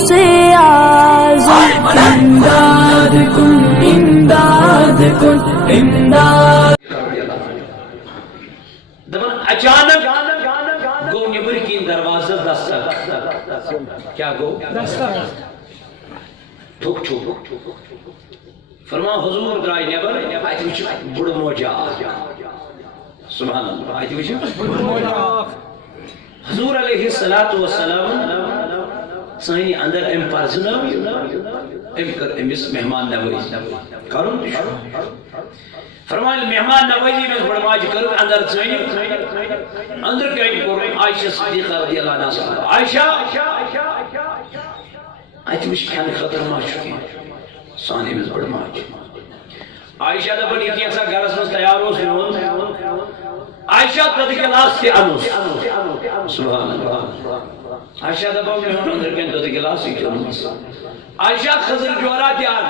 سے آزم امداد کن امداد کن امداد دبن اچانک گو نبر کی دروازہ دستک کیا گو ٹھوک ٹھوک فرما حضور درائے نبر آیت وچ بڑ موجہ سبحان اللہ آیت وچ بڑ موجہ حضور علیہ السلام سانی اندر ام پرزنا ام کر امس مہمان نوازی کرو فرمائے مہمان نوازی میں بڑا ماج کرو اندر سانی اندر کیا کرو عائشہ صدیقہ رضی اللہ عنہ عائشہ آیت وچ کھانے خطر ما چکی سانی میں بڑا ماج عائشہ دا بنی کیسا گھرس میں تیار ہو سنون عائشہ تد گلاس سے انوس سبحان اللہ عائشہ دا بہت میں اندر کہن تد گلاس سے انوس عائشہ خضر جورا تیار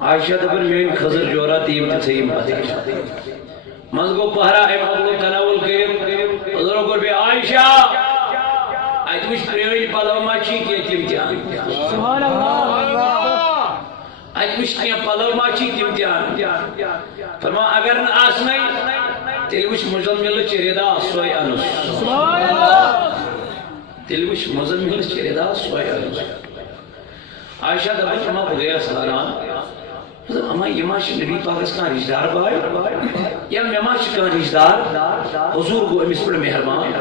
عائشہ دا پر میں خضر جورا تیم تسیم پتے مزگو پہرا ہے مغلو تناول کے حضروں کو بھی عائشہ آیت وچ پریوی پلو ماچی کے تیمتیان سبحان اللہ آج مشکل پلو ماچی تیمتیان فرما اگر نہ آسنائی تیلوش مزمل چریدہ سوئی انوس تیلوش مزمل چریدہ سوئی انوس عائشہ دبا فرما بغیر سلاران اما یہ ماشی نبی پاکستان رشدار بائی یا میں ماشی کان رشدار حضور کو امیس پر مہرمان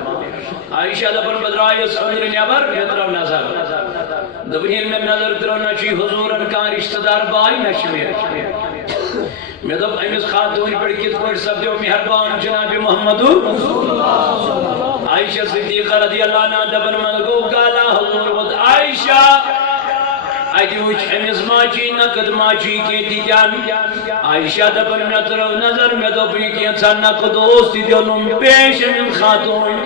عائشہ دبا بدرائی سندر نیابر یترو نظر دبنین میں نظر ترونا چی حضور کان رشدار بائی نشمیر میں دب امیس خاتونی پر کت پر سب دیو مہربان جناب محمد عائشہ صدیقہ رضی اللہ عنہ دبن ملگو کالا حضور ود عائشہ آئیوچ امیس ماچی نقد ماچی کی دیجان عائشہ دبن نظر نظر میں دبنی کی انسان نقد اوستی دیو نم پیش من خاتون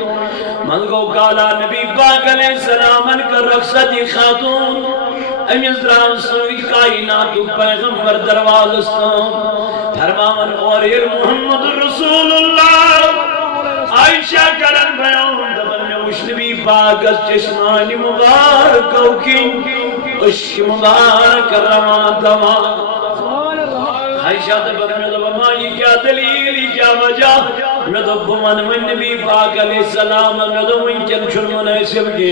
ملگو کالا نبی پاک علیہ السلام کر رخصتی خاتون امیز دران سوید کائنات پیغمبر دروازستان فرمان اوریر محمد رسول اللہ عائشہ کرن بیان دبن میں نبی پاک از چشمانی مبارکو کی عشق مبارک رما دوا عائشہ دبن میں دبا یہ کیا دلیل کیا وجہ میں دب من نبی پاک علیہ السلام میں دب انچن چھن مناسب کے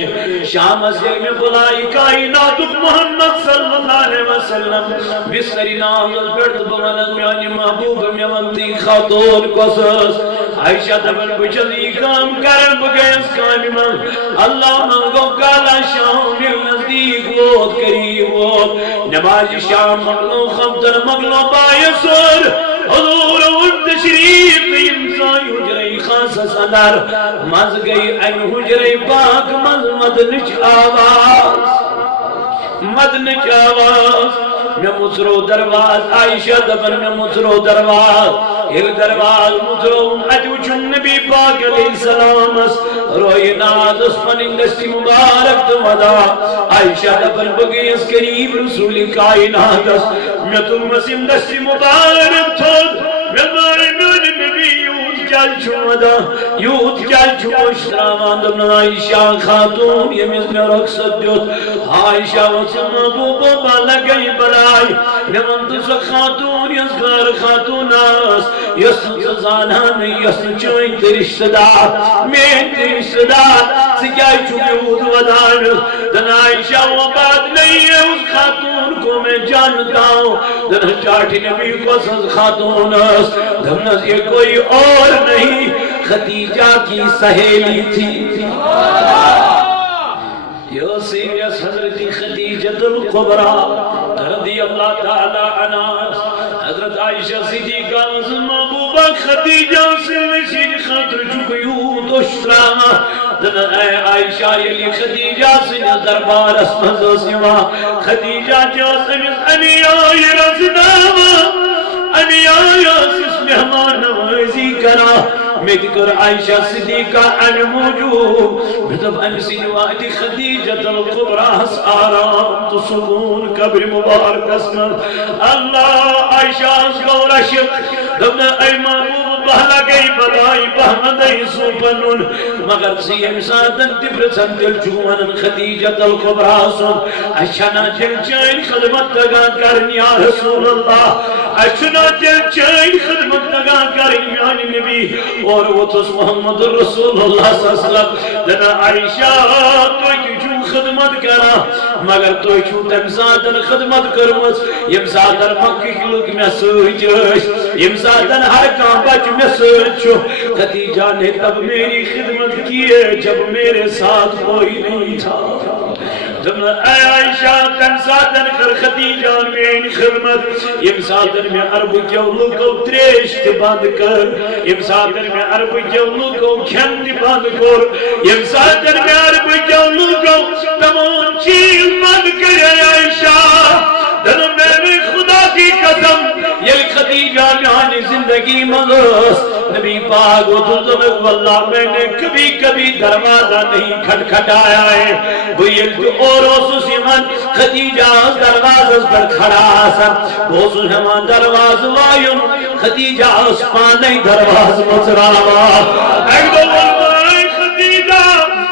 شام سے میں بلائی کائنات محمد صلی اللہ علیہ وسلم بسری نام البرد بمند میانی محبوب میں منتی خاتون قصص عائشہ دبن بچلی کام کرن بگیس کامی من اللہ منگو کالا شام نزدیک ووت قریب ووت نماز شام مغلو خمدر مغلو بایسر حضور ورد شریف انسان حجرہی خاص صدر مز گئی ان حجرہی پاک مز مدنچ آواز مدنچ آواز میں مصرو درواز عائشہ دبن میں مصرو درواز ایک درواز مصرو اجوچن نبی پاک علیہ السلام روئی ناز اس پنن دستی مبارک دمدا عائشہ دبن بگیس قریب رسول کائنات میں تم مسیم دستی مبارک تھوڑ میں مارے میرے نبی یود جل چھوڑا یود جل چھوڑا دمنا عائشہ خاتون یہ مز میں رخصت دیوت عائشہ وچم بوبو بالا گئی بلائی نمان دس خاتون یسگار خاتوناس یسن زانان یسن چوئن ترشت دار میں ترشت دار سکیائی چوکی بود ودان دن عائشہ و بات نہیں ہے اس خاتون کو میں جانتا ہوں دن چاٹی نبی کو سز خاتوناس دمناس یہ کوئی اور نہیں خدیجہ کی سہیلی تھی یوسیس حضرت خدیجۃ الکبریٰ رضی اللہ تعالی عنہ حضرت عائشہ صدیقہ محبوبہ خدیجہ سے نشین خاطر چکیوت اشتراما دن اے عائشہ یلی خدیجہ سے دربار اسمز سوا خدیجہ جاسمز امی آئی رزناما امی آئی اس مہمان نوازی کرا میں دکر عائشہ صدیقہ ان موجود بذب ان سنوائتی خدیجۃ الکبریٰ آرام تو سکون قبر مبارک اسمر اللہ عائشہ اس گورا شک دبنا اے محبوب بہلا گئی بلائی بہمدائی سوپنن مگر سیم ساتن تبرسن دل چونن خدیجت القبرا سن اشنا دل چین خدمت تگا کرن یا رسول اللہ اشنا دل چین خدمت تگا کرن میانی نبی اور وہ تس محمد رسول اللہ صلی اللہ علیہ وسلم دنا عائشہ تو کیوں خدمت کرا مگر تو کیوں تم ذاتن خدمت کرمس یم ذاتن مکہ لوگ میں سوچ یم ذاتن ہر کام بچ میں سوچ خدیجہ نے تب میری خدمت کی ہے جب میرے ساتھ کوئی نہیں تھا تم اے عائشہ تم ذاتن کر خدیجہ میری خدمت یم ذاتن میں عرب کے لوگوں تریش تے بند کر یم ذاتن میں عرب کے لوگوں کھن تے بند کر یم ذاتن میں عرب کے لوگوں تمام چیز بند کر اے عائشہ دن میں خدا کی قسم یہ خدیجہ میانی زندگی مغس نبی پاک و تلزمک واللہ میں نے کبھی کبھی دروازہ نہیں کھٹکھٹایا ہے بھئیل تو اور اوسوسی من خدیجہ دروازہ پر کھڑا سن اوسوس ہمان دروازہ وائن خدیجہ اس پانے دروازہ مصراوا ایک دو والمائی خدیجہ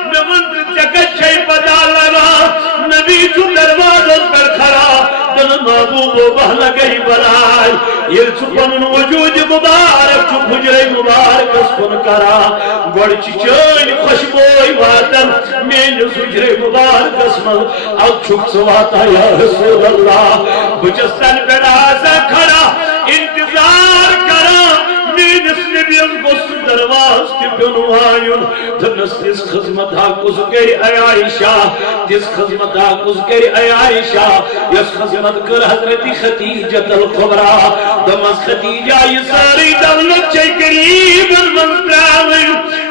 میں منت چکت چھئی پتا لگا نبی جو دروازہ پر کھڑا دن محبوب و بہلا گئی بلائی یہ چھپن وجود مبارک چھپ حجر مبارک اسکن کرا گوڑ چچوئی خوشبوئی واتن مین سجر مبارک اسمل اب چھپ سواتا یا رسول اللہ بچستن پر آسا کھڑا انتظار کرا مین اس نبی اس درواز کی بنوائن دنس تیس خدمت حاکوز کری اے عائشہ تیس خدمت حاکوز کری اے عائشہ یس خدمت کر حضرت خدیجت القبرا دمس خدیجہ یہ ساری دولت چاہی قریب المنطراوی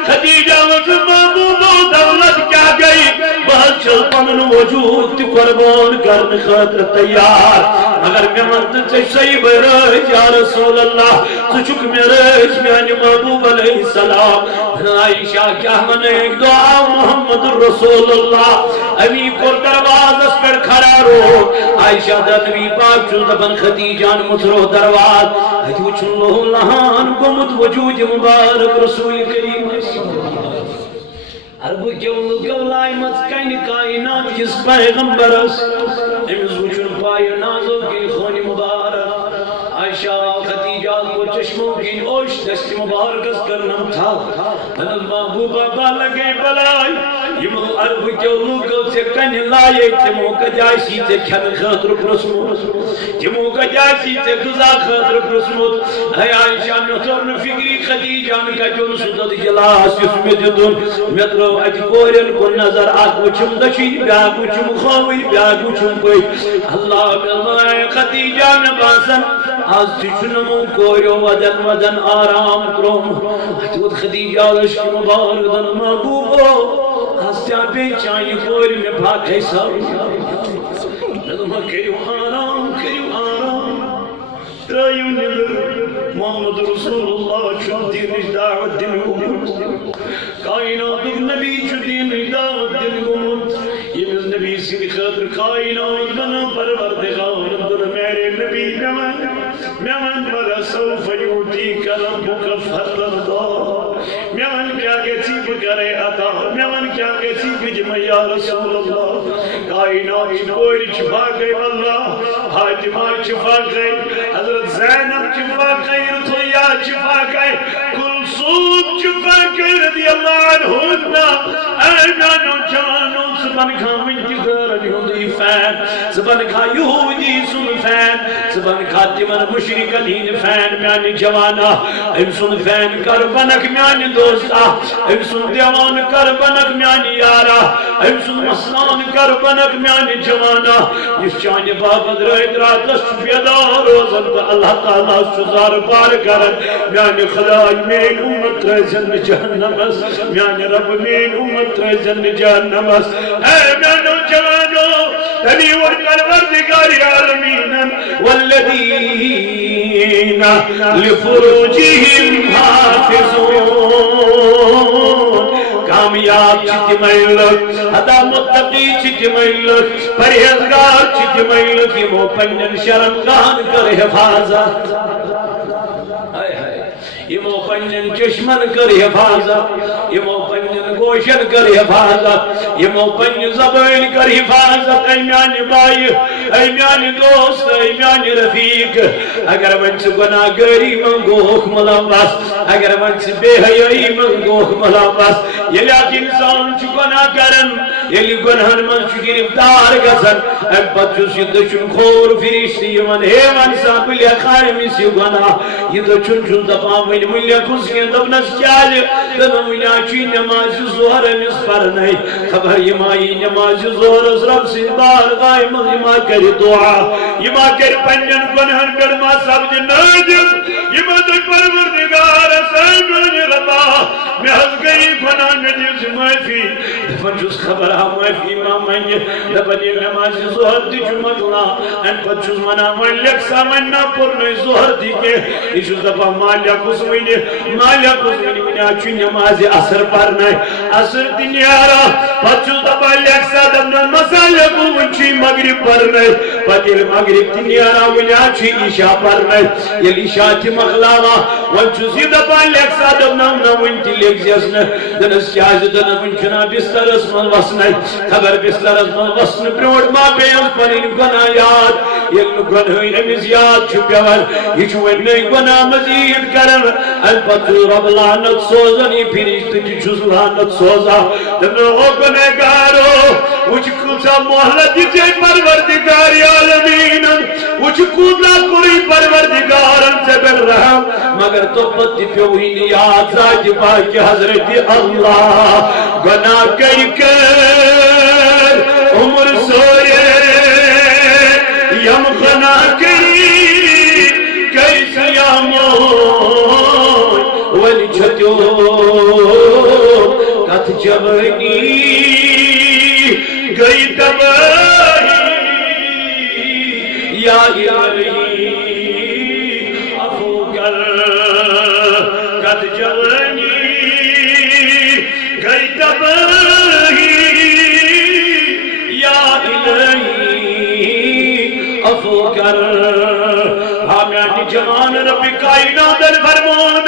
خدیجہ وزن محبوب و دولت کیا گئی بہت چل پمن وجود تی قربان کرن خطر تیار مگر میں منت سے صحیح بیرج یا رسول اللہ تچک میں رج میں آنی محبوب علیہ السلام عائشہ کیا من ایک دعا محمد رسول اللہ ابھی پر دروازہ اس پر کھڑا رو عائشہ دا نبی پاک چل دبن خدیجان مترو درواز اجو چن لہو لہان گمت وجود مبارک رسول کریم عرب کیوں گولائی مت کین کائنات کس پیغمبرس امز وچن پائی نازو کی خونی مبارک عائشہ خدیجہ کو چشموں کی اوش دست مبارکس کرنا تھا انز محبوبہ بالگے بلائی یم عرب کیوں لوگوں سے کن لائے تمو کا جائسی سے کھن خطر پرسموت تمو کا جائسی سے گزا خطر پرسموت اے عائشہ میں تورن فکری خدیجہ میں کا جن سدد جلاس یس میں جدن مترو اج کورن کو نظر آت وچم دشی بیاگ وچم خوی بیاگ وچم کوئی اللہ بلائے خدیجہ میں باسن آز تچنمو کوریو ودن ودن آرام کروم اجود خدیجہ لشک مباردن محبوبو آز جابے چاہیے کوری میں بھاگے ساوی ندمہ کریو آرام ترائیو نظر محمد رسول اللہ چھو دینش دعوت دن گمت کائنات نبی چھو دینش دعوت دن گمت یہ مز نبی سی خطر کائنات بنا پروردگار در میرے نبی میمن بلا سوف یوتی کلم بکفر اللہ میمن کیا کسی بکرے عطا میمن کیا کسی بجمع یا رسول اللہ کائنات کوئی چھپا گئی واللہ حاجمہ چھپا گئی حضرت زینب چھپا گئی رتویہ چھپا گئی کلثوم چھپا گئی رضی اللہ عنہ اے جانو جانو سبن کھا منجی گرد یہودی فین سبن کھا یہودی سن فین سبن کھا تمن مشرکین فین میانی جوانا ام سن فین کر بنک میانی دوستا ام سن دیوان کر بنک میانی یارا ام سن مسلان کر بنک میانی جوانا اس چانی بابد رہت رات لشت بیدار روزن اللہ تعالیٰ شزار پار کرن میانی خدای مین امت ریزن جہنم اس میانی رب مین امت ریزن جہنم اس اے میانو جوانو تبی ورکر وردگاری عالمین والذین لفروجہم حافظون کامیاب چیتی میلک حدا متقی چیتی میلک پرہیزگار چیتی میلک یہ مو پنن شرمگان کر حفاظت یمو پنن چشمن کر حفاظت یمو پنن گوشن کر حفاظت یمو پنن زبان کر حفاظت اے میان بائی اے میان دوست اے میان رفیق اگر من سے گناہ گاری منگوک ملوث اگر من سے بے حیائی منگوک ملوث یلی اک انسان چھ گناہ کرن یلی گناہن من چھ گرفتار گژھن ام پتہ چھُس یہِ دٔچھُن کھووُر فرشتہٕ یِوان ہے ون سا بہٕ لیکھا أمِس یہِ گناہ یہِ دٔچھُن چھُس دپان وۄنۍ مہٕ لیکھُس کینٛہہ دوٚپنس کیٛازِ دوٚپُن وٕنہِ حظ چھُے نٮ۪مازِ ظہر أمِس پرنے خبر یہِ ما یی نٮ۪مازِ ظہرس رب سٕنٛدِ بارگاہہِ منٛز یہِ ما کرِ دعا یہِ ما کرِ پننٮ۪ن گۄنہن پٮ۪ٹھ ما سپدِ نٲدِم یہِ ما دپہِ پروردگارس اے میٛانہِ ربا مےٚ حظ گٔیی گۄناہ مےٚ دِژ معٲفی دپان چھُس خبر معٲفی ما منگہِ دپان ییٚلہِ نٮ۪مازِ ظہر تہِ چھُ مۄکلاو امہِ پتہٕ چھُس ونان وۄنۍ لیکھ سا وۄنۍ نا پوٚرنُے ظہر تہِ کینٛہہ یہِ چھُس دپان ما لیکھُس وٕنہِ وٕنہِ حظ چھُ نٮ۪مازِ عصر پرنے عصر تہِ نیران پتہٕ چھُس دپان لیکھ سا دپان مسا لیکھُن وٕنہِ چھُے مغرب پرنے پتہٕ ییٚلہِ مغرب تہِ نیران وٕنہِ حظ چھُ عشاء پرنے ییٚلہِ عشاء تہِ مۄکلاوان وۄنۍ چھُس یہِ دپان لیکھ سا دپان نہ وٕنہِ تہِ لیکھزٮ۪س نہٕ دپنس کیٛازِ دپان وٕنہِ چھُنا بسترس منٛز وسنے خبر بسترس منٛز وسنہٕ برٛونٛٹھ ما پیٚیَس پنٕنۍ گۄناہ یاد ییٚلہِ نہٕ گۄنہٕے أمِس یاد چھُ پیٚوان یہِ چھُ وۄنۍ نٔے گۄناہ مزیٖد کران امہِ پتہٕ چھُ رب لعنت سوزان یہِ فرشتہٕ تہِ چھُس لعنت سوزان دپان او گۄنہگارو وٕچھ کۭژاہ مۄہلت دِژے پروردگارِ عالمیٖنن وٕچھ کوٗتاہ کوٚرُے پروردگارن ژےٚ پٮ۪ٹھ رحم مگر توپت تہِ پیوٚوٕے نہٕ یاد ذاتِ پاکہِ حضرتِ اللہ گۄناہ کٔرۍ کٔر عمر سورے یم گناہ کری کیسے آموی ولی چھتیو کت جوانی گئی تباہی یا الہی عفو کر کت جوانی گئی تباہی یا الہی عفو کر حامیان جوان رب کائنات فرمان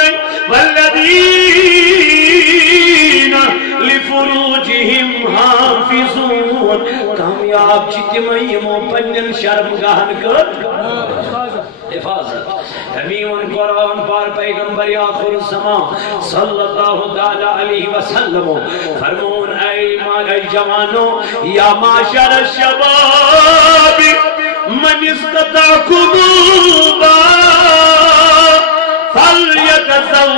والذین لفروجہم حافظون کامیاب چتم یمو پنن شرمگاہن کر حفاظت تمیون قرآن پار پیغمبر آخر الزمان صلی اللہ تعالی علیہ وسلم فرمون اے جوانو یا معاشر الشباب من استطاعكم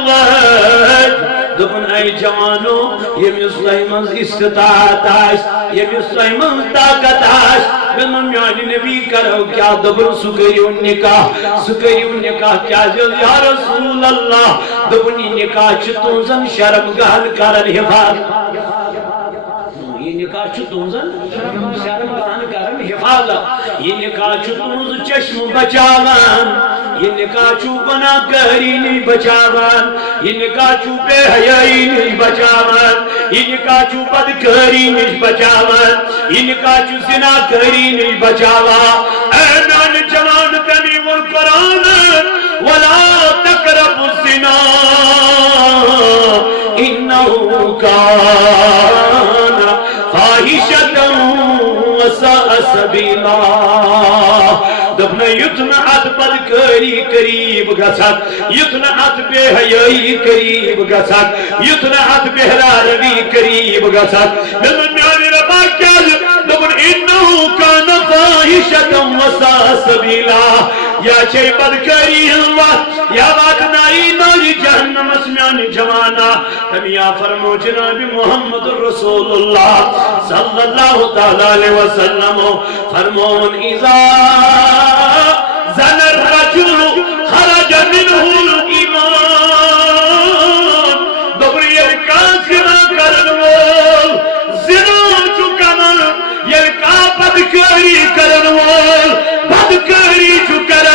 فليتزوج دپن اے جوانو یمس تۄہہِ منٛز استطاعت آسہِ یمس تۄہہِ منٛز طاقت آسہِ دپن میانہِ نبی کرو کیٛاہ دپن سُہ کٔرِو نکاح کیٛازِ یا رسول اللہ دپن یہِ نکاح چھُ تُہنٛزن شرمگاہن کران حفاظت یہ نکاح چھُ تُہنٛزن شرمگاہن کران حفاظت یہ نکاح چھُ تُہنٛز چشم بچاوان یہ نکاح چھُ گناہ کٲری نِش بچاوان یہ نکاح چھُ بے حیائی نِش بچاوان یہ نکاح چھُ بدکٲری نِش بچاوان یہ نکاح چھُ زِناکٲری نِش بچاوان اے میانہِ جوان تمی ووٚن قرآنن ولا تقربوا الزنا انه كان فاحشة وساء سبيلا دپنا یُتھ ات بدکٲری قریب گژھان یُتھ ات بے حیائی قریب گژھان یُتھ ات بہرا روی قریب گژھان دپن میانہِ ربا کیٛازِ دپن انه كان فاحشة وساء سبيلا یا چھے بدکٲری ہٕنٛز وتھ یا واتنائی ناری جہنمس میانہِ جوانا تمیا فرمو جناب محمد رسول اللہ صلی اللہ تعالی علیہ وسلم فرمون اذا زن الرجل خرج منه الایمان دبر یلکا زنا کرن وول زنا چکن یلکا بدکاری کرن وول بدکاری چکن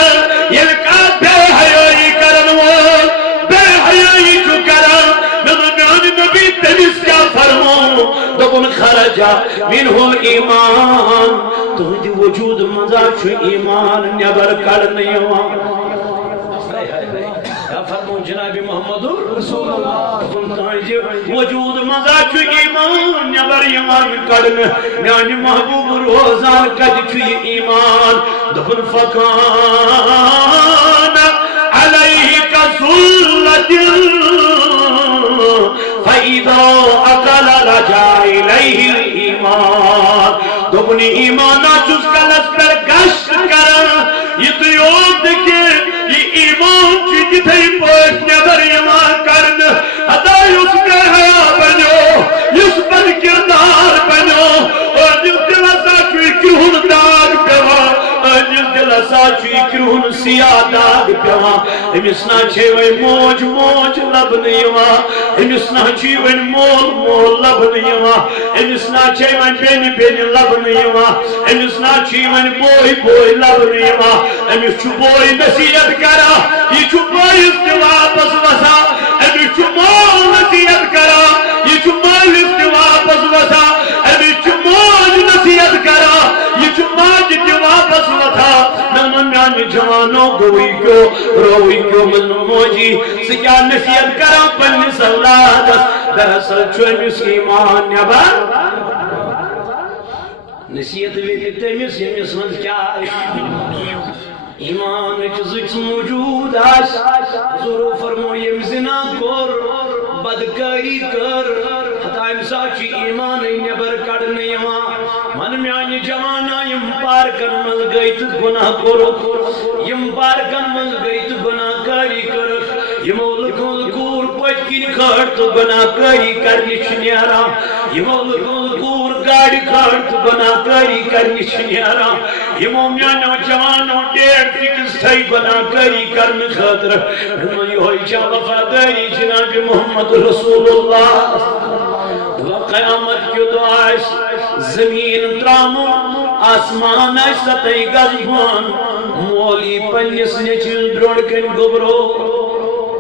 یلکا بے حیائی کرن وول بے حیائی چکن نبی تمس کیا فرمو دبن خرجا منه الایمان تہندِ وجود مزا چھُ ایمان نٮ۪بر کڑنہٕ یِوان فرمو جناب محمد وجود مزا چھو ایمان نبر ایمان کڑن میانی محبوب روزان کج چھو ایمان دفن فکان علیہ کا ذلت فَإِذَا أَقَلَ رَجَا إِلَيْهِ الْإِيمَانِ دُبنی ایمانا چس کلس پر گشت کرن یہ دیوت کے یہ ایمان کی جتھائی پوش نظر ایمان کرن ادا اس کے حیاء بنو اس پر کردار بنو اور جس دل ساچوی کرہن داغ پیوا جس دل ساچوی کرہن سیاہ داغ پیوا امسنا چھے وی موج موج لب نیوا امسنا چھے وی مول مول لب نیوا امسنا چھے وی بین بین لب نیوا امسنا چھے وی بوئی بوئی لب نیوا امس چھو بوئی نصیحت کرا یہ چھو بوئی استوا پس وسا امس چھو مول نصیحت کرا یہ چھو مول استوا پس وسا امس چھو موج نصیحت کرا یہ چھو موج استوا پس وسا نمن میانی جوانوں گوئی کیوں روئی کیوں من موجی سکیا نصیحت کرا پنی سولادس دراصل چھو امس ایمان نبا نصیحت بھی تیمیس امس من کیا ایمان چیز موجود آس ضرور فرمو یم زنا کر بدکاری کر حتی امسا چی ایمان نبر کڑن یما من میانی جوانا یم پارکن مل گئی تو گناہ کرو یم پارکن مل گئی تو گناہ کاری کر یم لکن کور پچکن کھڑ تو گناہ کاری کرنی چنیارا یم لکن کور گاڑی کھڑ تو گناہ کاری کرنی چنیارا یم میانو جوانو ڈیڑھ فکس تھائی گناہ کاری کرن خاطر یہ ہوئی چا وفاداری جناب محمد رسول اللہ وقیامت کی دعائش زمین ترامو آسمان آش سطحی گزبان مولی پنیس نیچن دروڑکن گبرو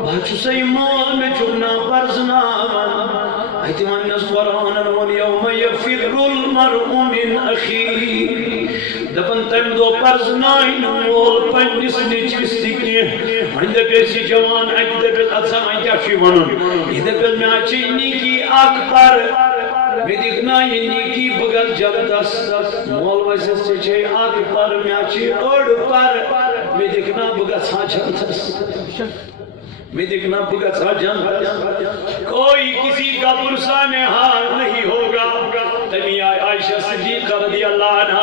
بچو سی مول میں چکنا پرزناوان ایتی منس قرآن واليوم يفر المرء من اخیری دپن تم دو پرزنائن مول پنیس نیچن سکنی ہند پیسی جوان ایتی دپیت اتسا آئیتا شی ونن یہ دپیت میں آچی نیکی آک پر میں دیکھنا یہ نیکی بغل جلدس مول ویسے سے چھے آگ پر میں آچی اوڑ پر میں دیکھنا بغل سا جلدس میں دیکھنا بغل سا جلدس کوئی کسی کا پرسان حال نہیں ہوگا تمی عائشہ صدیقہ رضی اللہ عنہ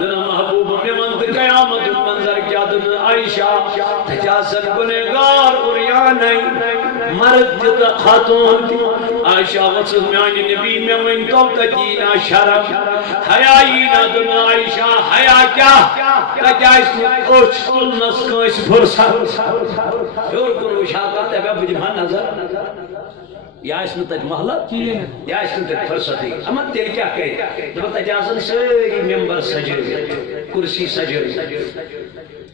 دنا محبوب میں منت قیامت منظر کیا دنا عائشہ تجاسن گنگار اریانی مرد جتا خاتون عائشہ وصل میانی نبی میں من تو تجینا شرم حیائینا دنا عائشہ حیاء کیا تجائش اوچ تلنس کوئس فرسا جور کنو شاکات ہے بے بجمان نظر یا اس نے تج محلہ یا اس نے تج فرصتی اما تیل کیا کہے جب تجازن سری ممبر سجر کرسی سجر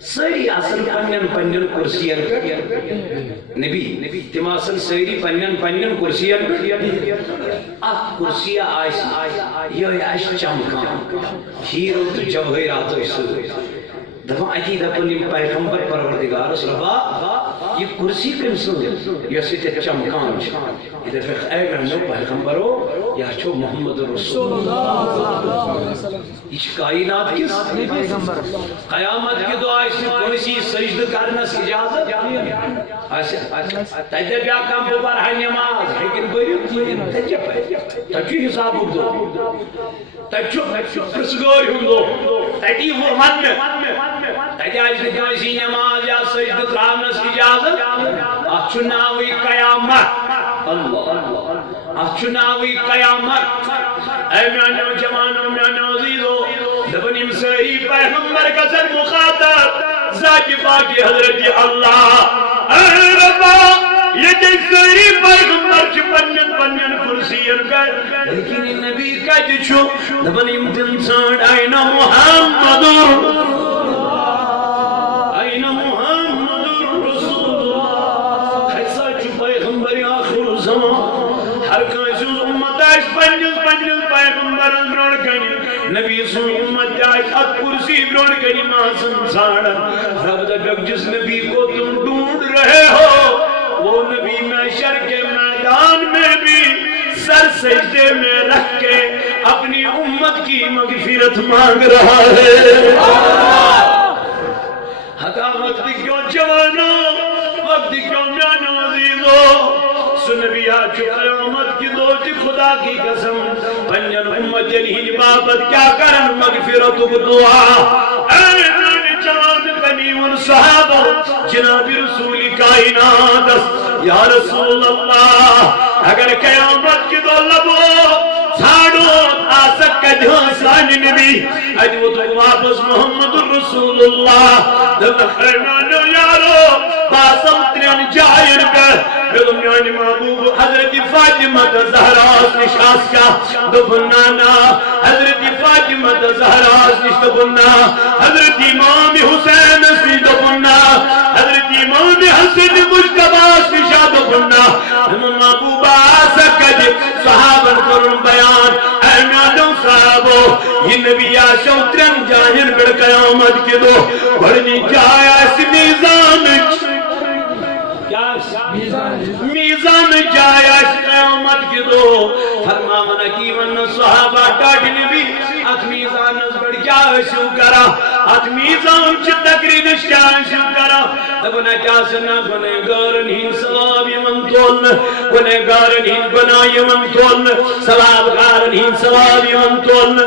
سری آسن پنین پنین کرسیاں نبی تم آسن سری پنین پنین کرسیاں اخ کرسیاں آئیس یہ آئیس چمکان ہیرو تو جوہرات اس دفعہ اکی دفعہ نیم پیغمبر پروردگار ربا یہ کرسی کم سن یہ سیتے چمکان یہ دفعہ اے گھنو پیغمبرو یا چھو محمد رسول اللہ اس کائنات کس قیامت کی دعا اس میں کوئی سی سجد کرنا سی اجازت تجھے بیا کام ببار ہے نماز لیکن بری تجھے حساب دو تجھے کسگوری ہوں دو تجھے فرمت میں تجھے اس میں کوئی سی نماز یا سجد کرنا سی اجازت اچھو ناوی قیامت اللہ اچھو ناوی قیامت اے میانو جوانو میانو عزیزو دبنیم سہی پیغمبر کا سر مخاطب ذاتی باقی حضرت اللہ اے ربا یہ دیکھ سہی پیغمبر چھ پنین پنین کرسین کر لیکن نبی کا جچو دبنیم تنسان این محمد این محمد رسول اللہ ایسا چھ پیغمبر آخر زمان ہر کانسی امت آئیس پنجل پیغمبر برون کنی نبی سن امت آئیس ات کرسی برون کنی ماسن ساڑا رب دا جس نبی کو تم ڈھونڈ رہے ہو وہ نبی محشر کے میدان میں بھی سر سجدے میں رکھ کے اپنی امت کی مغفرت مانگ رہا ہے. ہتا وقت کیوں جوانو، وقت کیوں جانو عزیزو، سنبی آج قیامت کی دوچ خدا کی قسم پنجن امت جنہی بابت کیا کرن مغفرت کو دعا. اے چاند بنی ان صحابہ جناب رسول کائنات، یا رسول اللہ اگر قیامت کی دو لبو چھاڑو آسک کا جہاں سانی نبی اجو تو واپس محمد رسول اللہ دب خیرنانو یارو باسم ترین جائر کر بلو میانی محبوب حضرت فاطمہ زہراس نشاس کا دبنانا، حضرت فاطمہ زہراس نش دبنا، حضرت امام حسین سی دبنا، حضرت امام حسن مجتباس نشا دبنا. ہم محبوب آسک کا صحابن کرن بیان اے میانو صحابو یہ نبی آشو ترین جائر کر قیامت کی دو بڑھنی جایا اس میزان میزان جایا اس قیامت کی دو فرما منا کی من صحابہ ٹاٹ نبی ات میزان بڑھ کیا شو کرا، ات میزان چھ تقرین کیا شو کرا. دبنا کیا سنا گنہگارن ہین ثواب یمن تولن، گنہگارن ہین گناہ یمن تولن، ثوابگارن ہین ثواب یمن تولن.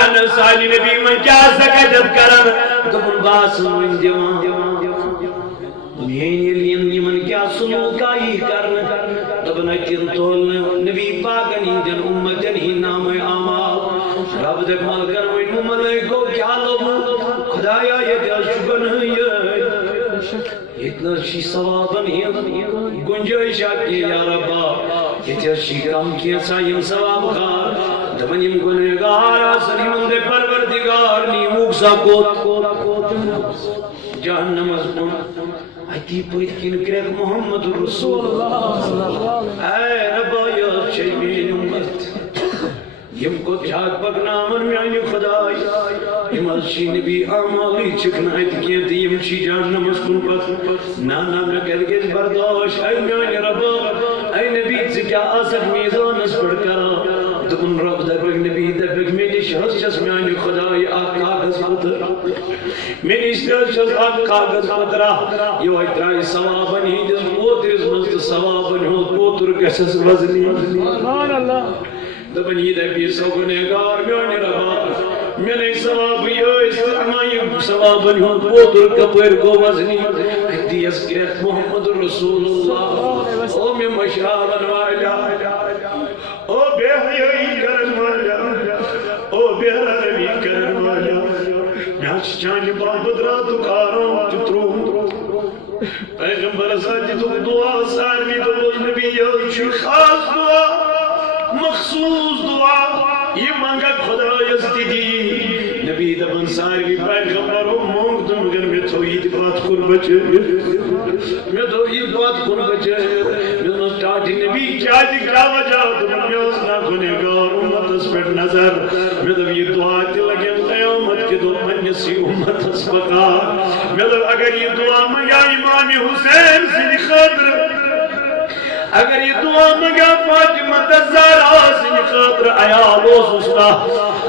آنا سالی نبی من کیا سکجت کرن دبن باسم من دیوان یہ من کیا سنو کائی کرن دبنا کن تولن. نبی پاکن ہی جن امتن ہی نام آمال رب دے ملکن وین مملکو کیا لو خدایا یہ دیا شکن ہے اتنا شی ثوابن ہی گنجائش آتی یا ربا اتنا شی کم کیا سایم ثواب خار دبن یم گنہگار آسنی من دے پروردگار نیموک سا کوت جہنم ازمون اتی پویت کن کرک محمد رسول اللہ. اے ربا یا شیبین امت یم کو جھاک بکنامن میانی خدای یم الشی نبی آمالی چکنائیت کیا دی یم شی جہنم ازمون پت نانا میں کرگز برداش اے میانی ربا اے نبی سے آسک میزان اس پڑھ کرا دبن رب دربک نبی دربک میں نشہس چس میانی خدای آق کاغذ پتر میں نشہس چس آق کاغذ پترا یو ایترائی ثوابن ہی جس موترز مزد ثوابن ہو موتر کسس وزنی سبحان اللہ دبن یہ دبی سوگنگار میانی ربا میں نے ثواب یہ استعمائی ثوابن ہو موتر کپر کو وزنی دیس کرت محمد رسول اللہ او میں مشابن والا او بے حیائی کرن والا او بے حرمی کرن والا میاش چانی بابد راتو کاروں چتروں پیغمبر ساجی تو دعا سارمی تو بوز نبی یہ خاص دعا مخصوص دعا یہ مانگا خدا یزدی دی نبی دبن سارمی پیغمبر مونگ تو مگر میں توحید بات کن بچے میں توحید بات کن بچے میں نسٹاٹی نبی کیا جی کیا وجہ دبن میں اس نہ کنے گار امت اس پر نظر میں دب یہ دعا تی لگے قیامت کی دو منسی امت اس بکار میں دب اگر یہ دعا مگا امام حسین سے خاطر اگر یہ دعا مگا فاطمہ الزہرا سے خاطر عیال و سستا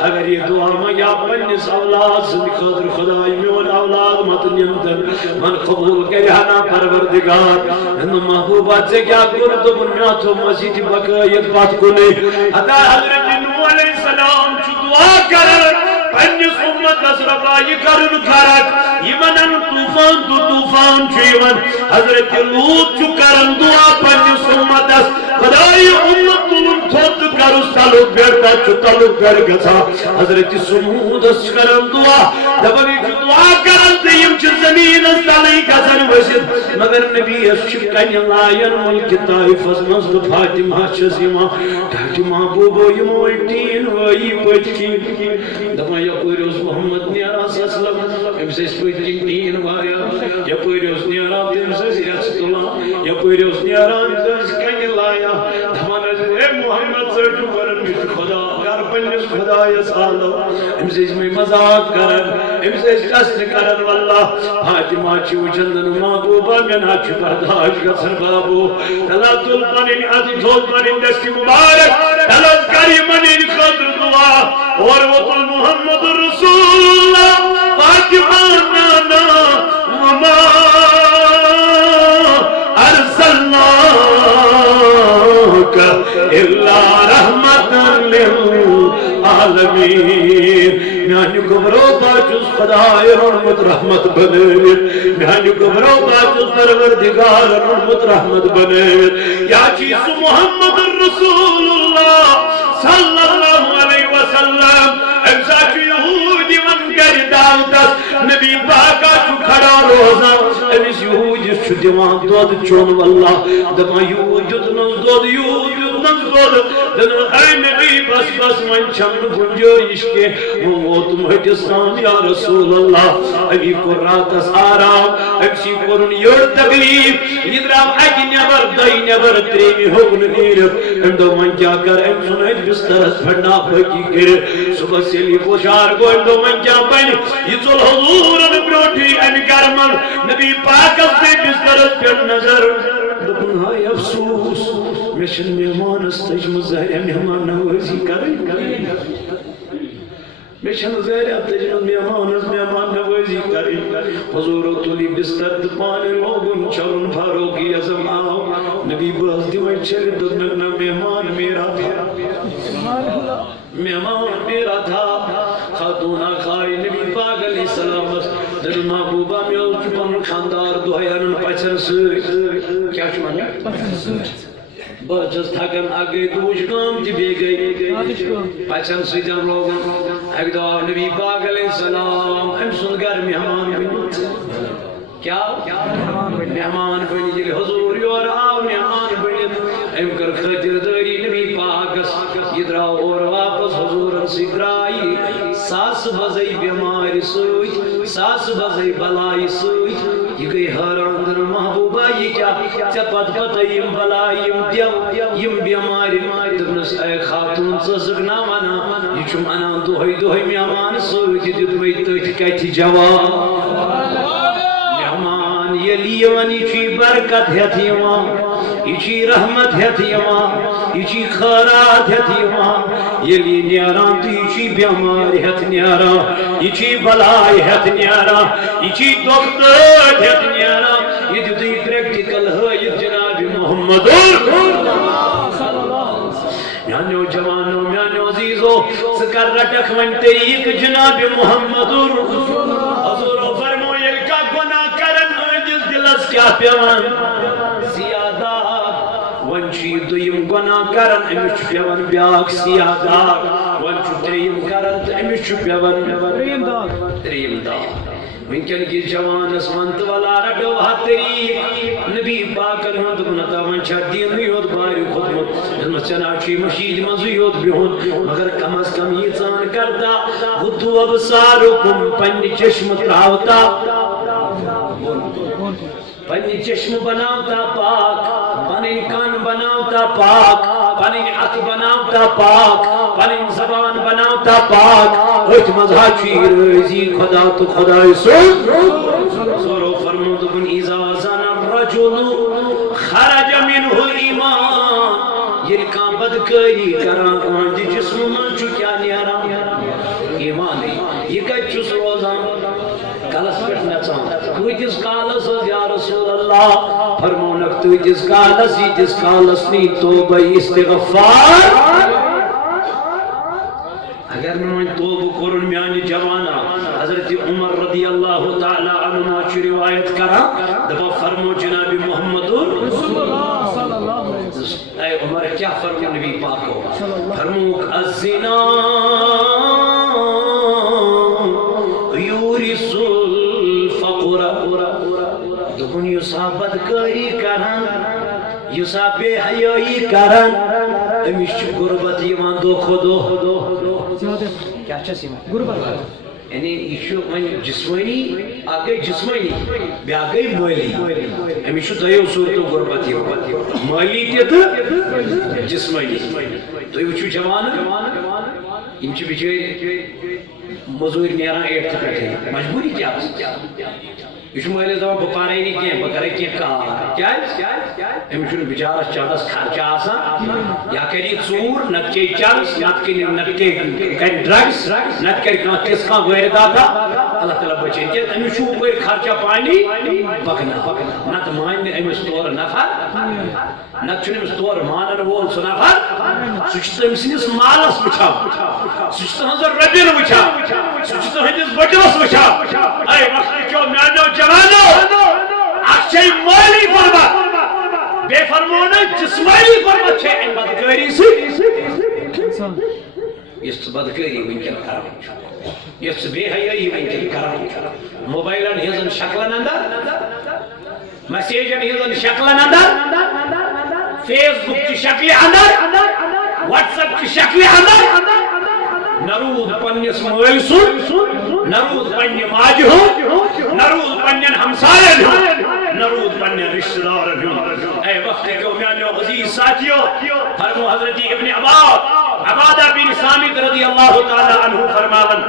اگر یہ دعا مگا پنس اولاد سے خاطر خدای میون اولاد مت نمتن من قبول کرنا پروردگار ان محبوبات سے کیا کر تو بنیا تو مسجد بقایت بات کو لے عطا حضرت نوح علیہ السلام چو دعا کر پنس امت نصرفا یہ کرن کھرک یمن طوفان تو طوفان چو یمن حضرت لوط چو کرن دعا پنس امت خدای امت تلن تھوت کرس تلو بیرتا چو تلو بیر گسا حضرت سمود اس کرن دعا دبنی چو دعا کرن تیم چو زمین اس تلی گسن وشد مگر نبی اس شکن لائن ملک طائف از مزد فاطمہ شزیما تاج محبوبو یمو الٹین وائی پچکی دبا یا پوریوز محمد نیارا سسلم امسے سپویترین تین وایا یا پوریوز نیارا تمسے سیاست اللہ یا پوریوز نیارا تمسے کنی لایا دھمانا اے محمد سرٹو کرن بیت خدا یار پنیس خدای سالو امسیز میں مذاق کرن امسیز قصد کرن واللہ فاطمہ چی وچندن محبوبہ میں ناچ برداشت گسن بابو تلا تل پنین عزیز ہو پنین دستی مبارک تلت کری منین خطر دعا اور وہ تل محمد رسول اللہ فاطمہ نانا وما إلا رحمة للعالمين میانی گبرو باچوس خدای رحمت رحمت بنے میانی گبرو باچوس پروردگار رحمت رحمت بنے یا چیز محمد رسول اللہ صلی اللہ علیہ وسلم امسا چو یہودی من کر داوتس نبی پاکا چو کھڑا روزا امیس یہودی چو دیوان دود چون واللہ دما یہود جتنز دود یہود جتنز دود دنو اے نبی بس بس من چمن گنجوش کے تم ہجستان یا رسول اللہ ابھی کو رات آرام اکسی قرن یور تکلیف یدرام اکی نیبر دائی نیبر تریمی حکن نیرب ام دو من کیا کر ام سنید بسترس پڑنا پکی گر صبح سے لی خوشار کو ام دو من کیا پہنی یہ چل حضور ام بروٹی ام کرمن نبی پاکس دے بسترس پر نظر دبن ہائی افسوس مشن مہمان استجم زہر مہمان نوازی کریں مشن زہر تجمل مہمان نوازی کریں حضور تلی بستر دپانے لوگن چلن فاروقی ازم آؤ نبی باز دیوائن چل دننا مہمان میرا تھا مہمان میرا تھا خاتونہ خائی نبی پاک علیہ السلام دل محبوبہ میں چپن خاندار دوہیانن پچھن سوئی کیا چمانا بچس تھکن آگے دوش کام تی بے گئی پچھن سویدن لوگن ایک دعا نبی پاک علیہ السلام ام سنگر مہمان بنی کیا مہمان بنی جلی حضور یور آو مہمان بنی ام کر خطر داری نبی پاکس یدراو اور واپس حضورن سی درائی ساس بزئی بیماری سوئی ساس بزئی بلائی سوئی یہ گئی حیران در محبوبہ یہ کیا چپت پتہ یم بلائی یم دیو یم بیماری دبنس اے خاتون سسک نامانا یہ چم انا دوہی دوہی مہمان سوئی دیت بیت کہتی جواب مہمان یہ لیون چی برکت ہے تیوان یہ رحمت ہے تیوان یہ خیرات ہے تیوان یہ لی نیاران تو یہ بیماری ہے نیاران یہ بلائی ہے نیاران یہ دکتر ہے نیاران یہ دی پریکٹیکل ہے یہ جناب محمد میانو جوانو میانو عزیزو سکر رٹک من طریق جناب محمد حضور فرمو یہ کا گناہ کرن جس دلس کیا پیوان زیادہ ونچی دویم گناہ کرن امش پیوان بیاک سیادہ ونچو تریم کرن امش پیوان تریم داغ وینکن کی جوان اسمانت والا رٹو طریق نبی پاکن ہند کنتا ونچا دین یود باری خدمت جنمت چناچی مشید مزیود بیہن مگر کم از کم یہ چان کرتا غدو ابسارکم پنی چشم تراوتا پنی چشم بناوتا پاک پنی کان بناوتا پاک پنی عط بناوتا پاک پنی زبان بناوتا پاک اچ مزہ چیر رزی خدا تو خدای سورو فرمود بن ایزا زن الرجل خرج منہ الایمان یہ کام بدکاری کران آنجی جسم من چکیا نیارا ایمان یہ کچھ چس روزان کلس پیٹ نچان تویتیس کالس یا رسول اللہ فرمونک تویتیس کالس یتیس کالس نی توبہ استغفار اگر میں توبہ کرن میانی جوانا حضرت عمر رضی اللہ تعالی عنہ چی روایت کرا دبا فرمو جناب محمد اے عمر کیا فرمو نبی پاک ہو فرموک الزنا یورث الفقر دکن یسا بدکاری کرن یسا بے حیائی کرن امیش غربت یوان دو خودو کیا چیز ہے غربت یعنی یہ جسمانی آگئی جسمانی بے آگئی مالی امیشو دیو صورتو غربت یوان مالی تیتا جسمانی تو یہ وچو جوان یم چھ بچٲرۍ مزوٗرۍ نیران 8th پٮ۪ٹھٕے مجبوٗری کیٛاہ یہ مٲلِس دپان بہٕ پرے نہٕ کینٛہہ بہٕ کرے کینٛہہ کار کیٛازِ أمِس چھُنہٕ بِچارس چندس خرچہ آسان یا کَرِ یہِ ژوٗر نتہٕ چیٚیہِ چرس نتہٕ کَرِ ڈرگس نتہٕ کَرِ کانٛہہ تِژھ کانٛہہ وٲرِداتا اللہ تعالیٰ بچٲیِن کیٛازِ أمِس چھُ ہُپٲرۍ خرچہ پانی پکناوان نتہٕ مانہِ نہٕ أمِس تورٕ نفر نتہٕ چھُنہٕ أمِس تورٕ مانن وول سُہ نفر سُہ چھُ تٔمۍ سٕنٛدِس مالس وٕچھان سُہ چھُ تُہنٛزن رۄپین وٕچھان سُہ چھُ تُہنٛدِس بٔٹوَس وٕچھان اے وقتٕکیو میانیو جوانو اکھ چھے مٲلی غربت بیٚیہِ فرمو نہٕ جسمٲنی غربت چھے امہِ بدکٲری سۭتۍ یُس ژٕ بدکٲری وٕنکٮ۪ن کران چھُ یُس ژٕ بے حیٲیی وٕنکٮ۪ن کران چھُ موبایلن ہٕنٛزن شکلن اندر میسیجن ہٕنٛزن شکلن اندر فیس بک چہِ شکلہِ اندر واٹس ایپ چہِ شکلہِ اندر نہ روٗد پننِس مٲلۍ سُنٛد نہ روٗد پننہِ ماجہِ ہُنٛد نہ روٗد پننٮ۪ن ہمساین ہُنٛد نہ روٗد پننٮ۪ن رشتہٕ دارن ہُنٛد اے وقتٕکیو میانیو عزیز ساتھیو فرمو حضرت ابن عبادہ بن صامت رضی اللہ تعالی عنہ فرماون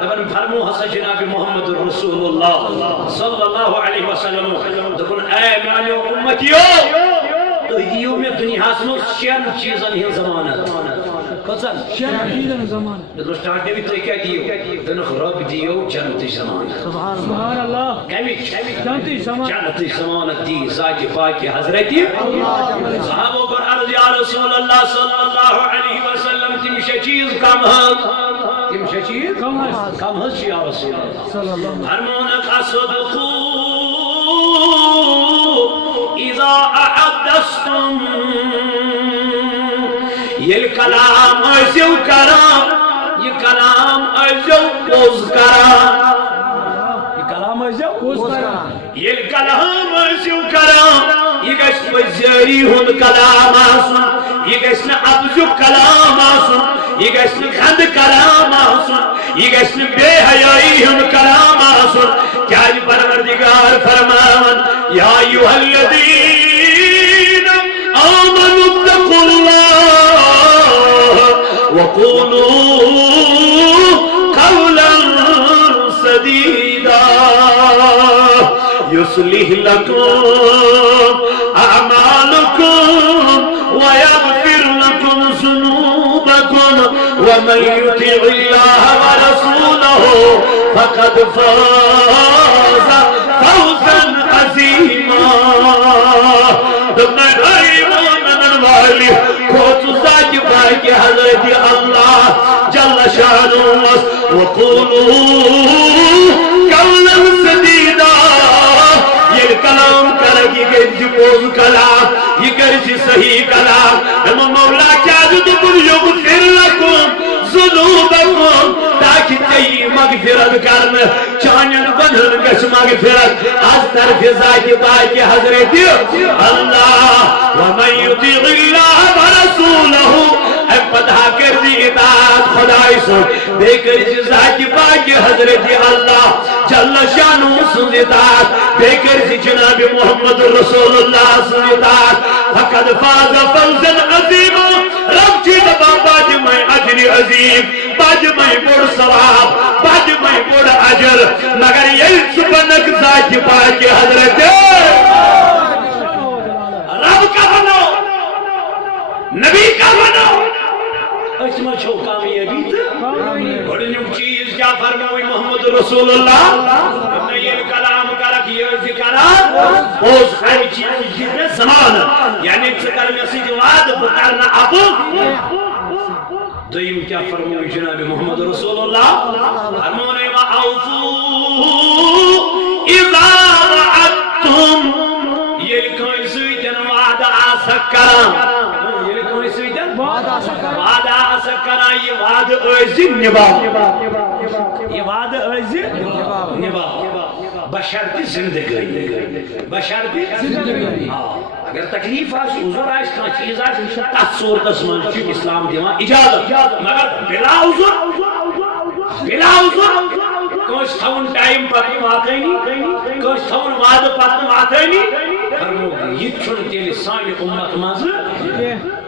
دپن فرمو ہسا جناب محمد رسول اللہ صلی اللہ علیہ وسلم دپن اے میانیو امتیو تُہۍ دِیِو مےٚ دُنیاہس منٛز 6 چیٖزن ہٕنٛز ضمانت کٔژن 6 چیٖزن ہٕنٛز ضمانت دوٚپُس ڈاکٹر نبی تُہۍ کیٛاہ دِیِو دوٚپُکھ رۄب دِیو جنتٕچ ضمانت سبحان اللہ کَمِچ جنتٕچ ضمانت دی ذاتہِ پاکہِ حضرت صحابو پر عرض یا رسول اللہ صلی اللہ علیہ وسلم تِم 6 چیٖز کم حظ تِم 6 چیٖز کم حظ چھِ یا رسول اللہ فرمونَکھ اصدقوا اذا احدثتم یہ کلام ٲسِو کران یہ کلام ٲسِو پوٚز کران یہ کلام ٲسِو پوٚز کران ییٚلہِ کلام ٲسِو کران یہ گژھِ پٔزیٲری ہُنٛد کلام آسُن یہ گژھِ نہٕ اَپزُک کلام آسُن یہ گژھِ نہٕ گنٛدٕ کلام آسُن یہ گژھِ نہٕ بے حیٲیی ہُنٛد کلام آسُن کیٛازِ پروردگار فرماوان یا ایُّہا الذین آمنوا اتقوا اللہ وقولوا قولا سدیدا یصلح لکم اعمالکم ویغفر لکم ذنوبکم ومن یطع اللہ ورسولہ فقد فاز فوزا عظیما ذات پاک حضرت اللہ جل شانہ وقولوا قولا سدیدا یہ کلام کرے یہ گرجی پوز کلام یہ گرجی صحیح کلام اما مولا کیا دکن یغفر لکم ذنوبکم تاکہ تیری مغفرت کرنے چانین بنن گش مغفرت از طرف ذات پاک حضرت اللہ ومن یطیع اللہ ورسولہ اے پتہ کر دی اطاعت خدای سن بے کر ذات پاک حضرت اللہ جل شانہ سن اطاعت بے کر جناب محمد رسول اللہ سن اطاعت فقد فاز فوزا عظیما رب چی دبا باج میں اجر عظیم باج میں بڑ ثواب باج میں بڑ اجر مگر یہ سبنک ذات پاک حضرت رب کا بنو نبی کا بنو اجمع چھو کامیابی گھڑنیوں چیز کیا فرماوی محمد رسول اللہ میں یہ کلام کرک یہ ذکرات اس ہر چیز میں زمان یعنی ذکر میں سی جواد بکرنا ابو دویم کیا فرماوی جناب محمد رسول اللہ فرمانے وَأَوْفُوا إِذَا وَعَدْتُمْ یہ کوئی سویتن وعدہ آسکران وعدہ آسکران یہ وعدہ ایزی نبا یہ وعدہ ایزی نبا بشرط زندگی اگر تکلیف آس عذر آس کان چیز آس تات صورتس من چھ اسلام دیوان اجازت مگر بلا عذر کس تھون ٹائم پتہ واتانی کس تھون وعدہ پتہ واتانی فرمو یہ چھن تیل سانہ امت مز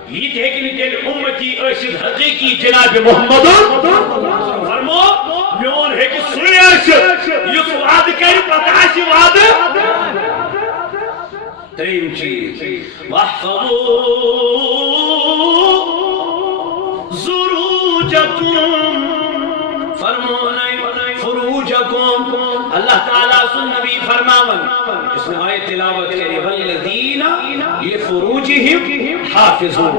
یہ دیکھنی تیل امتی اشد حقیقی جناب محمد فرمو میون ہیک سوئی اشد یس وعد کری پتہ آسی وعد تریم چیز واحفظوا ضروجکم فرمونائی فروجکم اللہ تعالیٰ سن نبی فرماون اس میں آیت تلاوت کری والذین لفروجہم حافظون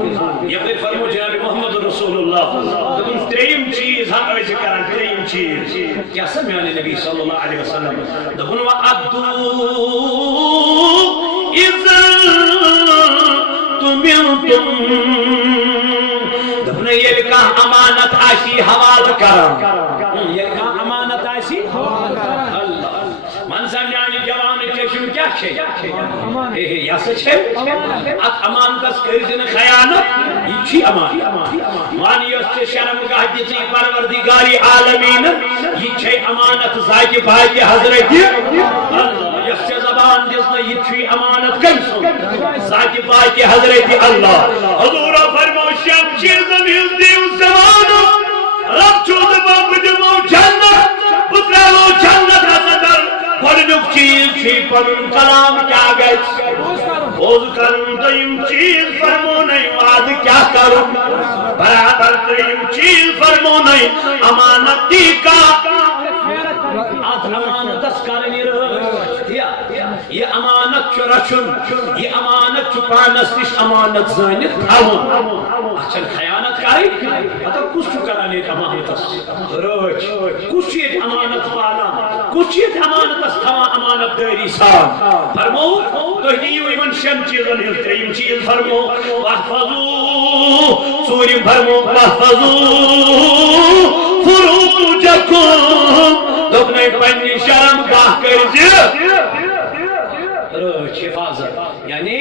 یہ پھر فرمو جناب محمد رسول اللہ تم تریم چیز ہم عرض کرن تریم چیز کیا سمعانی نبی صلی اللہ علیہ وسلم دبن وعدو اذا تمنتم دبن یہ لکھا امانت آشی حوال کرم یہ لکھا امانت آشی اللہ من سمجھانی جوان چشم کیا چھے یا سچ ہے ات امانت اس کرزن خیانت یہ چھی امانت مانی اس سے شرم کا حدیثی پروردگاری عالمین یہ چھے امانت ذاتی بھائی حضرت اللہ اس سے زبان جسنا یہ چھے امانت کم سن ذاتی بھائی حضرت اللہ حضور فرمو شم چیزم ہزدی اس زمانو رب چود باب دمو جنت بطرالو جنت حسدر گۄڈنیُک چیز چھُ پنُن کلام کیٛاہ گژھِ پوٚز کرُن دوٚیِم چیز فرمونَے وعدٕ کیٛاہ کرُن برابر ترٛیٚیِم چیز فرمونَے امانتی کتھ اتھ امانتس کرٕنۍ رٲچھ یہ امانت چھُ رچھُن یہ امانت چھُ پانس نِش امانت زٲنِتھ تھاوُن اتھ چھنہٕ خیانت کرٕنۍ مطلب کُس چھُ کران ییٚتہِ امانتس رٲچھ کُس چھُ ییٚتہِ امانت پالان کُس چھُ ییٚتہِ امانتس تھاوان امانت دٲری سان فرمو تُہۍ دِیِو یِمن شٮ۪ن چیٖزن ہٕنٛز ترٛیٚیِم چیٖز فرمو واحفظوا ژوٗرِم فرمو واحفظوا فروجکم دوٚپنَے پننہِ شرم گاہ کٔرۍزِ رٲچھ حفاظت یعنی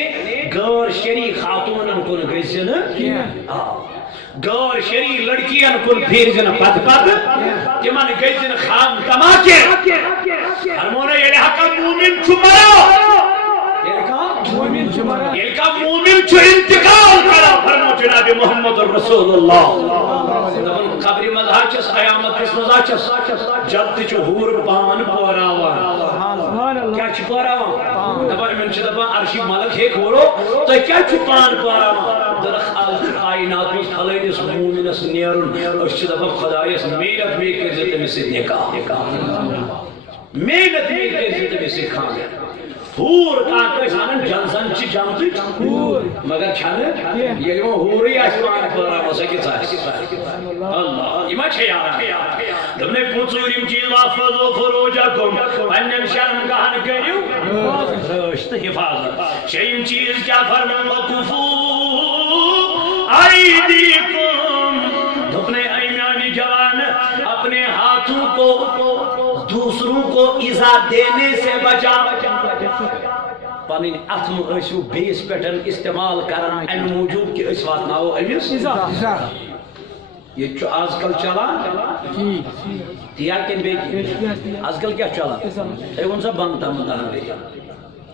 غٲر شرعی خاتوٗنن کُن گٔژھِو نہٕ غٲر شرعی لڑکیَن کُن پھیرزِ نہٕ پتہٕ پتہٕ تِمن گٔژھِ نہٕ خام تماکے فرمونَے ییٚلہِ حقا موٗمِن چھُ مران ییٚلہِ کانٛہہ موٗمِن چھُ انتقال کران فرمو جناب محمد رسول اللہ دپن قبرِ منٛز ہا چھَس قیامت کِس منٛز ہا چھَس جب تہِ چھُ ہوٗر پان پٲراوان کیٛاہ چھُ پٲراوان دپان یِمن چھِ دپان عرشی ملک ہے کھولو تُہۍ کیٛازِ چھُو پان پٲراوان دراصل کائنات منٛز پھلٲنِس موٗمِنس نیرُن أسۍ چھِ دپان خۄدایس محنت بیٚیہِ کٔرۍزِ تٔمِس سۭتۍ نکاح محنت بیٚیہِ کٔرۍزِ تٔمِس سۭتۍ خانٛدر ہوٗر کانٛہہ ٲسۍ وَنان جنسن چھِ جنتٕچ مگر چھنہٕ ییٚلہِ وۄنۍ ہوٗرٕے آسہِ پان پٲراوان سۄ کِژھ آسہِ اللہ یہِ ما چھےٚ یاران دوٚپنَے پوٗنٛژوٗرِم چیٖز واحفظوا فروجکم پننٮ۪ن شرم گاہن کٔرِو رٲچھ تہٕ حفاظت شیٚیِم چیٖز کیٛاہ فرمو وکفوا ایدیکم دوٚپنَے اے میٛانہِ جوانہٕ اپنے ہاتھوں کو دوسروں کو ایذا دینے سے بچاؤ پنٕنۍ اتھٕ ٲسِو بیٚیِس پٮ۪ٹھ استعمال کران امہِ موٗجوٗب کہِ أسۍ واتناوو أمِس ییٚتہِ چھُ آز کل چلان تِیا کِنہٕ بیٚیہِ آز کل کیٛاہ چلان تُہۍ ؤنِو سا بنٛد تامَتھ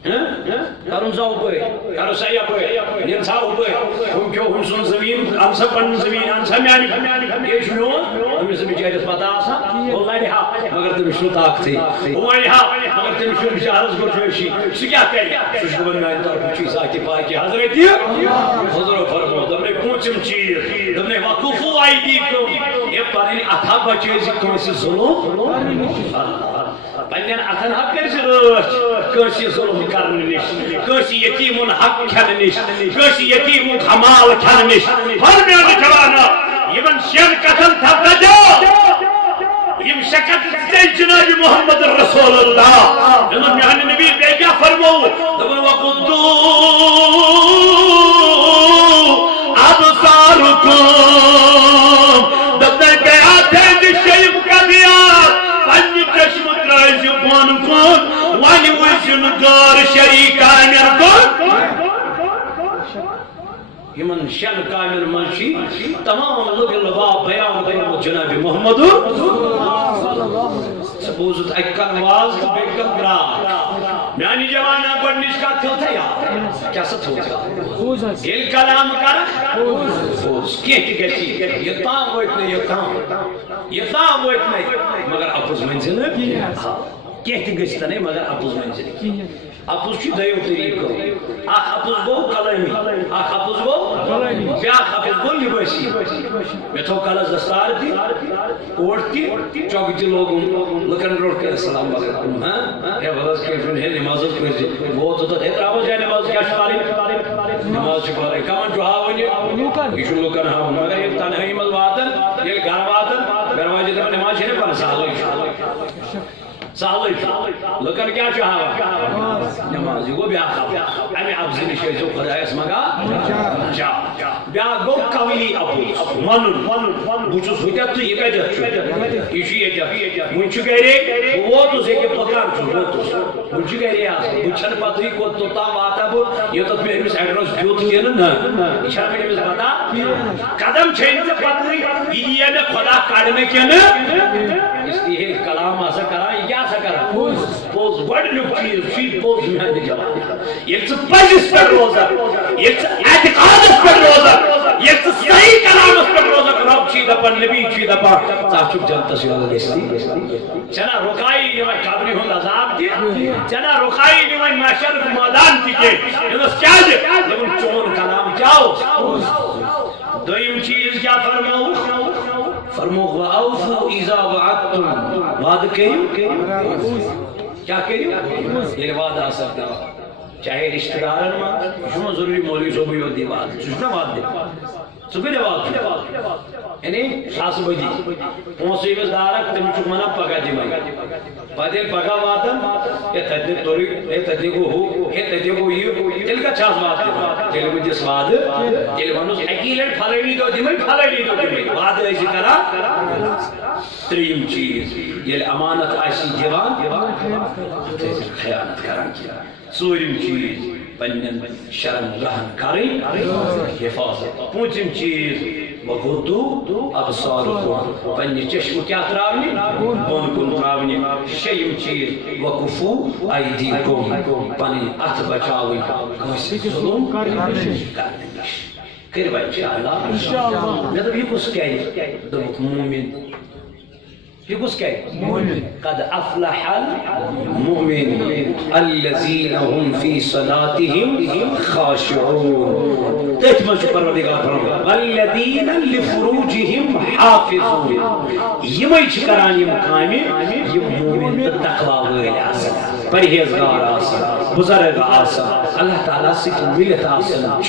کرُن سا اوپٲرۍ کرو سا یپٲرۍ نِن سا اوپٲرۍ ہُم کھیوٚو ہُم سُنٛد زٔمیٖن اَن سا پنُن زٔمیٖن اَن سا میٛانہِ یے چھُ میون أمِس چھِ بِچٲرِس پتہ آسان ہُہ لڑِ ہا مگر تٔمِس چھُنہٕ طاقتٕے ہُہ وَنہِ ہا مگر تٔمِس چھُنہٕ بِچارس گۄڈٕنیٚتھٕے سُہ کیٛاہ کَرِ سُہ چھُ دَپان میٛانہِ طرفہٕ چھُے ذاتِ پاکہِ حضرت حضرو فرمو دوٚپنَے پوٗنٛژِم چیٖز دوٚپنَے وکفوا ایدیکم ہے پنٕنۍ اَتھا بچٲیزِ کٲنٛسہِ ظُلم پننٮ۪ن اتھن حق کٔرزِ رٲچھ کٲنٛسہِ ظُلم کرنہٕ نِش کٲنٛسہِ یتیٖمُن حق کھٮ۪نہٕ نِش کٲنٛسہِ یتیٖمُک حمال کھٮ۪نہٕ نِش ہر میٛانہِ جوانا یِمن شٮ۪ن کتھن تھاو توجہ یِم شےٚ کتھٕ دِژے جناب محمد رسول اللہ یِمن میٛانہِ نبی بیٚیہِ کیٛاہ فرموو دوٚپُن وغضوا ابصارکم دوٚپنَے گیا تھٲیزِ شیٚیِم کتھ یاد پننہِ چشمہٕ ترٛٲیزِ بۄن کُن وۄنۍ وٕچھِو نہٕ غٲر شرعی کامٮ۪ن کُن یِمن شٮ۪ن کامٮ۪ن منٛز چھِ تمام لُبہِ لباب بیان کوٚرمُت جناب محمد بوزت اک کن واز تو بیک کن برا میانی جوانا گۄڈنِچ کتھ تھٲو تھا یاد کیٛاہ سا تھوٚو یاد ییٚلہِ کلام کرکھ پوٚز کینٛہہ تہِ گژھِ یوٚتام وٲتۍ نہٕ یوٚتام وٲتۍ نہٕ مگر اپُز ؤنۍ زِ نہٕ کینٛہہ تہِ گژھِ تنٕے مگر اپُز ؤنۍ زِ نہٕ اپُز چھُ دۄیو طریٖقو اکھ اپُز گوٚو کلٲمی اکھ اپُز گوٚو بیٛاکھ اپُز گوٚو لِبٲسی مےٚ تھوٚو کلس دستار تہِ کوٹ تہِ چۄگہٕ تہِ لوگُم لُکن برونٛٹھ کٔر اسلام علیکُم ہے بل حظ کیٚنٛہہ چھُنہٕ ہے نٮ۪ماز حظ پٔرۍزِ بہٕ ووتُس تتھ ہے ترٛاوس ہے نٮ۪ماز کیٛاہ چھُ پرٕنۍ نٮ۪ماز چھِ پرٕنۍ کمن چھُ ہاوُن یہِ چھُ لُکن ہاوُن مگر ییٚلہِ تنہٲیی منٛز واتن ییٚلہِ گرٕ واتن گرٕ واجٮ۪ن دپان نٮ۪ماز چھے نہٕ پرٕنۍ سہلٕے چھُ سہلٕے چھُ لُکن کیٛاہ چھُ ہاوان نٮ۪ماز یہِ گوٚو بیٛاکھ امہِ اپزٕ نِش ٲسۍزیو خۄدایس منٛگان نجات بیٛاکھ گوٚو قولی اپُز ونُن بہٕ چھُس ہُتٮ۪تھ تہٕ یہِ کتٮ۪تھ چھُ یہِ چھُ ییٚتٮ۪تھ وُنہِ چھُ گرے بہٕ ووتُس ییٚکیٛاہ پٔکان چھُس ووتُس وُنہِ چھُ گرے آسان بہٕ چھَنہٕ پتہٕے کوٚت توٚتام واتا بہٕ یوٚتتھ مےٚ أمِس ایڈرس دیُت کِنہٕ نہ یہِ چھا مےٚ أمِس پتہ قدم چھے نہٕ ژےٚ پتہٕے یہِ یِیہِ مےٚ خۄدا کڑنہٕ کِنہٕ اس لیے کلام آسا کران یہ کیا آسا کران پوز گۄڈنیُک چیٖز چھُ پوز میانہِ جوان ییٚلہِ ژٕ پزِس پٮ۪ٹھ روزکھ ییٚلہِ ژٕ اعتقادس پٮ۪ٹھ روزکھ ییٚلہِ ژٕ صحیح کلامس پٮ۪ٹھ روزکھ رب چھُے دپان نبی چھُے دپان ژٕ چھُکھ جنتس یور گژھِتھ ژےٚ نا رُکایی نہٕ وۄنۍ قبرِ ہُنٛد عذاب تہِ ژےٚ نا رُکایی نہٕ وۄنۍ محشرُک مٲدان تہِ کینٛہہ دوٚپُس کیٛازِ دوٚپُن چون کلام کیٛاہ اوس دوٚیِم چیٖز کیٛاہ فرمووُکھ فرمووُکھ وَأَوْفُوا إِذَا وَعَدتُّم وعدٕ کٔرِو کیٛاہ کٔرِو ییٚلہِ وعدٕ آسان کران چاہے رشتہٕ دارن منٛز یہِ چھُنہٕ ضروٗری مولوی صٲبٕے یوت دی وعدٕ ژٕ چھُکھ نا وعدٕ دِوان ژٕ کۭتیاہ وعدٕ یعنی ساسہٕ بٔدی پونٛسہٕ ییٚمِس دارکھ تٔمِس چھُکھ ونان پگاہ دِمے پتہٕ ییٚلہِ پگاہ واتن ہے تتہِ توٚرُے ہے تتہِ گوٚو ہُہ ہے تتہِ گوٚو یہِ تیٚلہِ کتھ چھِ وعدٕ دِوان ییٚلہِ بہٕ دِس وعدٕ ییٚلہِ ونُس اکی لٹہِ فلٲنی دۄہ دِمے فلٲنی دۄہ دِمے وعدٕ ٲسی کران ترٛیٚیِم چیٖز ییٚلہِ امانت آسی دِوان اتھ ٲسۍ خیانت کران کینٛہہ ژوٗرِم چیٖز پننٮ۪ن شرمگاہن کرٕنۍ حفاظت پوٗنٛژِم چیٖز وغضوا ابصارکم پننہِ چشمہٕ کیٛاہ ترٛاونہِ بۄن کُن ترٛاونہِ شیٚیِم چیٖز وکفوا ایدیکم پنٕنۍ اتھٕ بچاوٕنۍ کٲنٛسہِ ظُلم کرنہٕ نِش کٔرِو انشاءاللہ مےٚ دوٚپ یہِ کُس کرِ دوٚپُکھ موٗمِن یہ کس کہے قد افلح المؤمن الذين هم في صلاتهم خاشعون تیت میں پروردگار فرماتا والذین لفروجهم حافظون یمے چھ کران یم کامہ یم مومن تہ تقوی وٲلۍ آسان پرہیزگار آسان بزرگ آسان اللہ تعالیٰ سۭتۍ مِلِتھ آسان